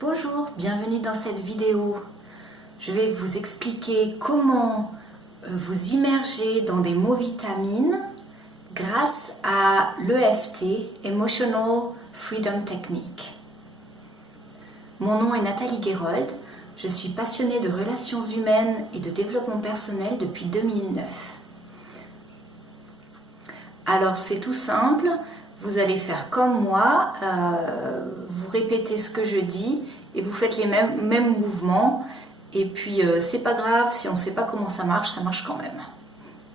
Bonjour, bienvenue dans cette vidéo. Je vais vous expliquer comment vous immerger dans des mots vitamines grâce à l'EFT, Emotional Freedom Technique. Mon nom est Nathalie Guérold, je suis passionnée de relations humaines et de développement personnel depuis 2009. Alors c'est tout simple. Vous allez faire comme moi, vous répétez ce que je dis et vous faites les mêmes mouvements. Et puis c'est pas grave, si on ne sait pas comment ça marche quand même.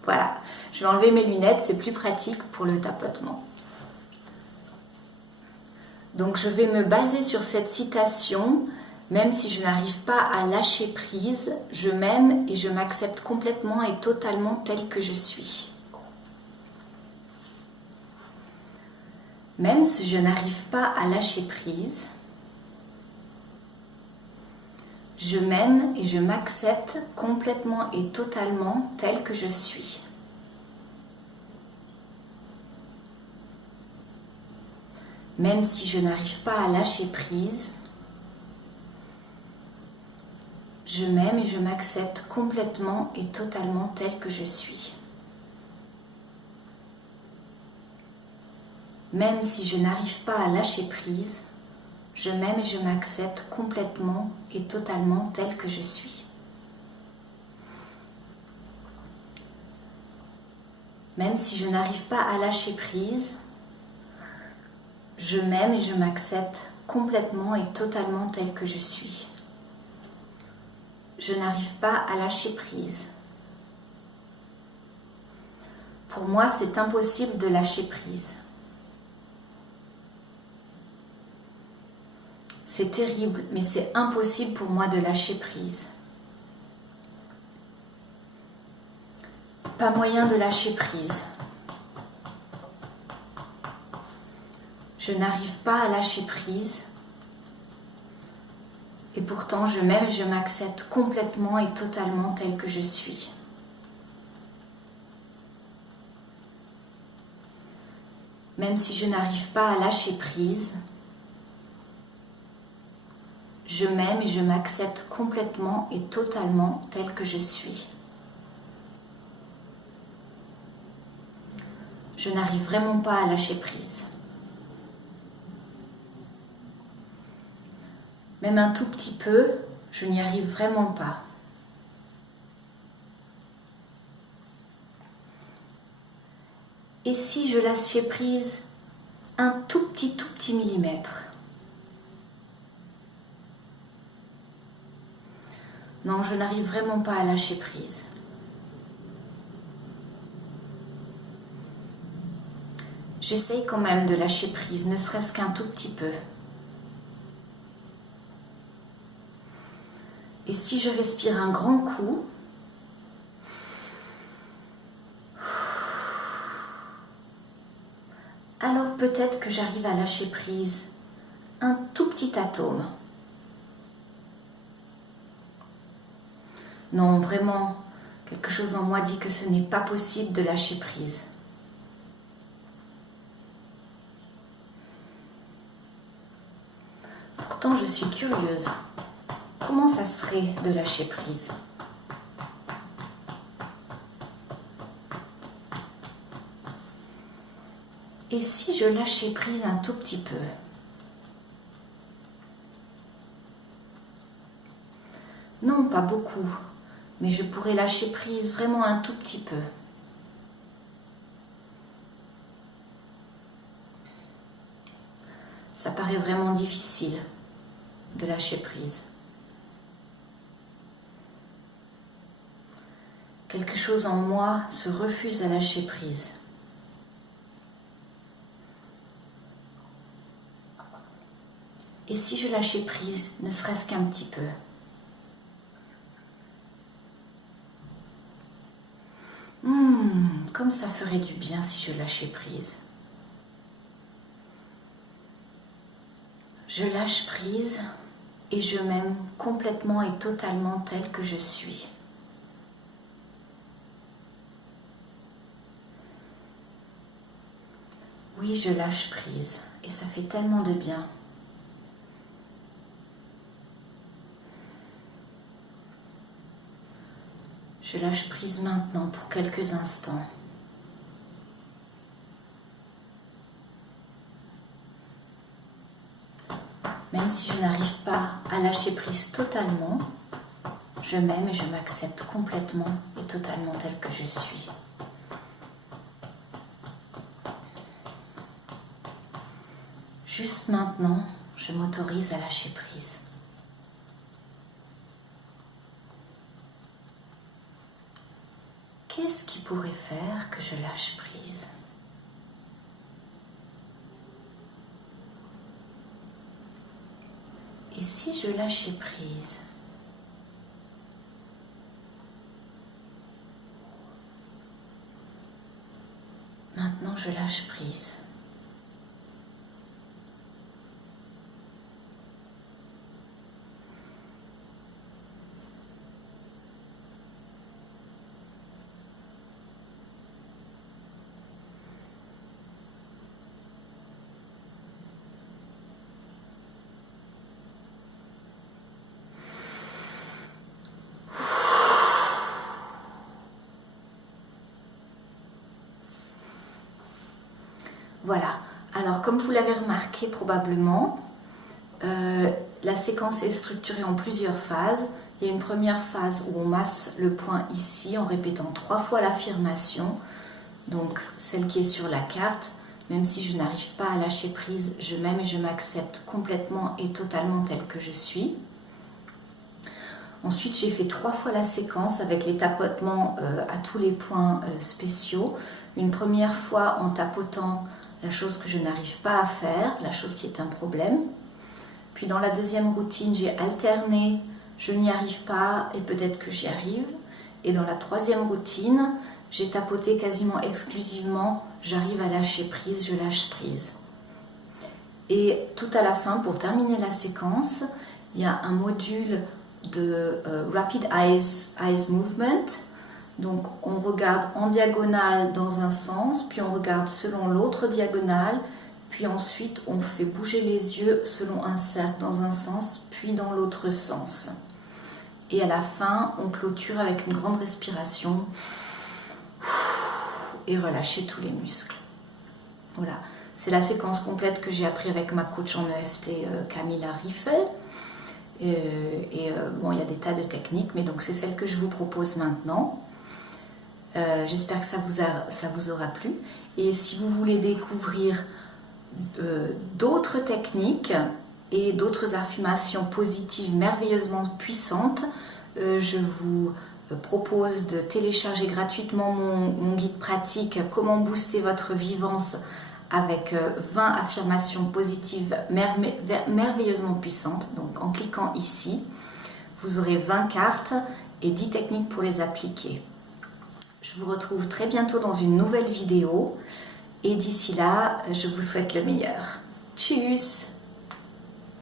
Voilà, je vais enlever mes lunettes, c'est plus pratique pour le tapotement. Donc je vais me baser sur cette citation, même si je n'arrive pas à lâcher prise, je m'aime et je m'accepte complètement et totalement telle que je suis. Même si je n'arrive pas à lâcher prise, je m'aime et je m'accepte complètement et totalement telle que je suis. Même si je n'arrive pas à lâcher prise, je m'aime et je m'accepte complètement et totalement telle que je suis. Même si je n'arrive pas à lâcher prise, je m'aime et je m'accepte complètement et totalement telle que je suis. Même si je n'arrive pas à lâcher prise, je m'aime et je m'accepte complètement et totalement telle que je suis. Je n'arrive pas à lâcher prise. Pour moi, c'est impossible de lâcher prise. C'est terrible, mais c'est impossible pour moi de lâcher prise. Pas moyen de lâcher prise. Je n'arrive pas à lâcher prise. Et pourtant, je m'aime et je m'accepte complètement et totalement telle que je suis. Même si je n'arrive pas à lâcher prise, je m'aime et je m'accepte complètement et totalement telle que je suis. Je n'arrive vraiment pas à lâcher prise. Même un tout petit peu, je n'y arrive vraiment pas. Et si je lâchais prise un tout petit millimètre? Non, je n'arrive vraiment pas à lâcher prise. J'essaye quand même de lâcher prise, ne serait-ce qu'un tout petit peu. Et si je respire un grand coup, alors peut-être que j'arrive à lâcher prise un tout petit atome. Non, vraiment, quelque chose en moi dit que ce n'est pas possible de lâcher prise. Pourtant, je suis curieuse. Comment ça serait de lâcher prise? Et si je lâchais prise un tout petit peu? Non, pas beaucoup, mais je pourrais lâcher prise vraiment un tout petit peu. Ça paraît vraiment difficile de lâcher prise. Quelque chose en moi se refuse à lâcher prise. Et si je lâchais prise, ne serait-ce qu'un petit peu? Comme ça ferait du bien si je lâchais prise. Je lâche prise et je m'aime complètement et totalement telle que je suis. Oui, je lâche prise et ça fait tellement de bien. Je lâche prise maintenant pour quelques instants. Même si je n'arrive pas à lâcher prise totalement, je m'aime et je m'accepte complètement et totalement telle que je suis. Juste maintenant, je m'autorise à lâcher prise. Qu'est-ce qui pourrait faire que je lâche prise? Et si je lâchais prise? Maintenant, je lâche prise. Voilà, alors comme vous l'avez remarqué probablement, la séquence est structurée en plusieurs phases. Il y a une première phase où on masse le point ici en répétant 3 fois l'affirmation, donc celle qui est sur la carte. Même si je n'arrive pas à lâcher prise, je m'aime et je m'accepte complètement et totalement telle que je suis. Ensuite, j'ai fait 3 fois la séquence avec les tapotements à tous les points spéciaux. Une première fois en tapotant la chose que je n'arrive pas à faire, la chose qui est un problème. Puis dans la deuxième routine, j'ai alterné, je n'y arrive pas et peut-être que j'y arrive. Et dans la troisième routine, j'ai tapoté quasiment exclusivement, j'arrive à lâcher prise, je lâche prise. Et tout à la fin, pour terminer la séquence, il y a un module de Rapid Eyes Movement. Donc on regarde en diagonale dans un sens, puis on regarde selon l'autre diagonale, puis ensuite on fait bouger les yeux selon un cercle dans un sens, puis dans l'autre sens. Et à la fin, on clôture avec une grande respiration et relâcher tous les muscles. Voilà, c'est la séquence complète que j'ai appris avec ma coach en EFT, Camilla Riffel. Bon, il y a des tas de techniques, mais donc c'est celle que je vous propose maintenant. J'espère que ça vous aura plu. Et si vous voulez découvrir d'autres techniques et d'autres affirmations positives merveilleusement puissantes, je vous propose de télécharger gratuitement mon guide pratique « Comment booster votre vivance » avec 20 affirmations positives merveilleusement puissantes. Donc en cliquant ici, vous aurez 20 cartes et 10 techniques pour les appliquer. Je vous retrouve très bientôt dans une nouvelle vidéo et d'ici là, je vous souhaite le meilleur. Tchuss!